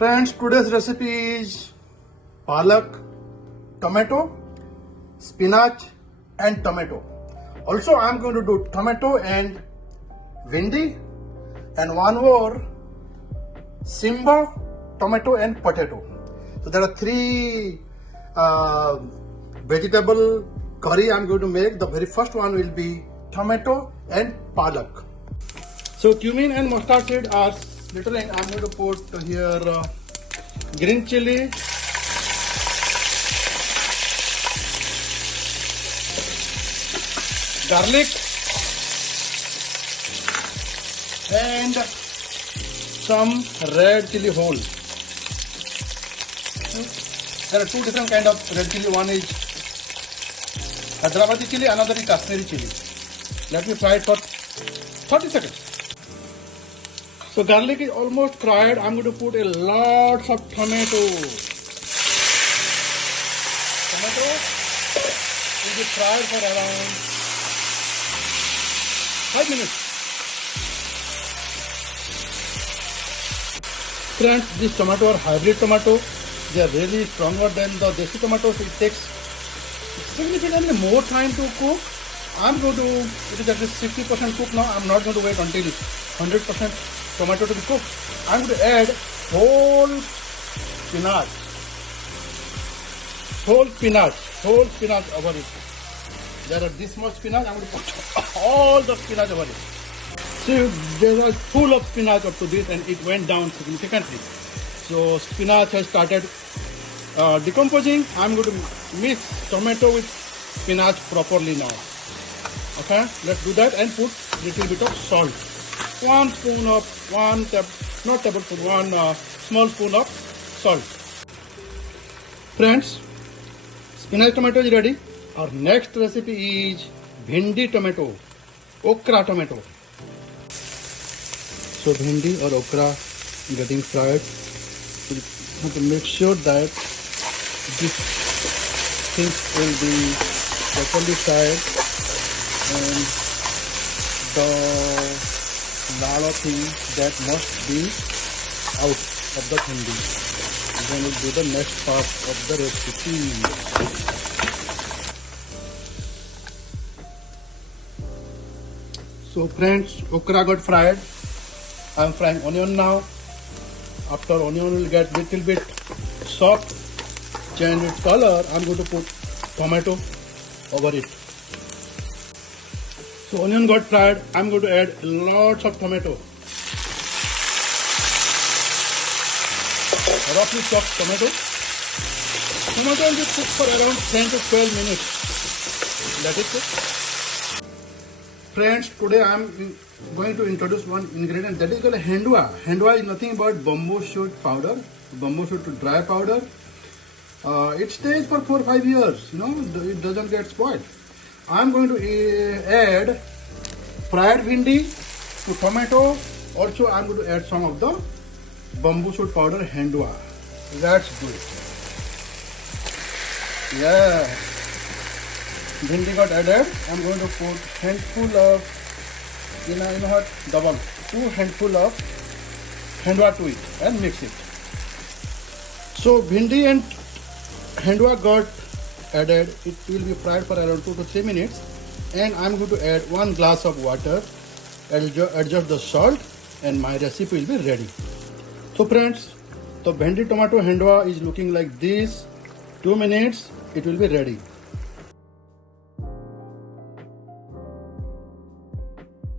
Friends, today's recipe is palak, tomato, spinach and tomato. Also, I am going to do tomato and vindi and one more simba, tomato and potato. So there are three vegetable curry I am going to make. The very first one will be tomato and palak. So cumin and mustard seed are little, and I am going to put here green chili, garlic and some red chili whole. There are two different kind of red chili. One is Hyderabadi chili, another is Kashmiri chili. Let me fry it for 30 seconds. So garlic is almost fried. I'm going to put a lot of tomato. Tomato will be fried for around 5 minutes. Friends, this tomato are hybrid tomato. They are really stronger than the Dishe tomatoes. It takes significantly more time to cook. I'm going to, it is at least 60% cooked now. I'm not going to wait until 100% tomato to be cooked. I'm going to add whole spinach over it. There are this much spinach. I'm going to put all the spinach over it. See, there was full of spinach up to this and it went down significantly. So spinach has started decomposing. I'm going to mix tomato with spinach properly now. Okay, let's do that and put little bit of salt. One small spoon of salt. Friends, spinach tomato is ready. Our next recipe is bhindi tomato, okra tomato. So bhindi or okra getting fried. We have to make sure that this thing will be properly fried and the lala thing that must be out of the bhindi. Then we'll do the next part of the recipe. So friends, okra got fried. I am frying onion now. After onion will get little bit soft, change its color, I am going to put tomato over it. So onion got fried, I am going to add lots of tomato. Roughly chopped tomato. Tomato will be cooked for around 10 to 12 minutes. Let it cook. Friends, today I am going to introduce one ingredient that is called hendua. Hendua is nothing but bamboo shoot powder, bamboo shoot dry powder. It stays for 4 or 5 years, it doesn't get spoiled. I am going to add fried bhindi to tomato. Also, I am going to add some of the bamboo shoot powder hendua. Let's do it. Yeah. Bhindi got added. I am going to put handful of, double 2 handful of hendua to it and mix it. So bhindi and hendua got added. It will be fried for around 2 to 3 minutes, and I am going to add 1 glass of water, adjust the salt, and my recipe will be ready. So friends, the bhindi tomato hendua is looking like this. 2 minutes, it will be ready.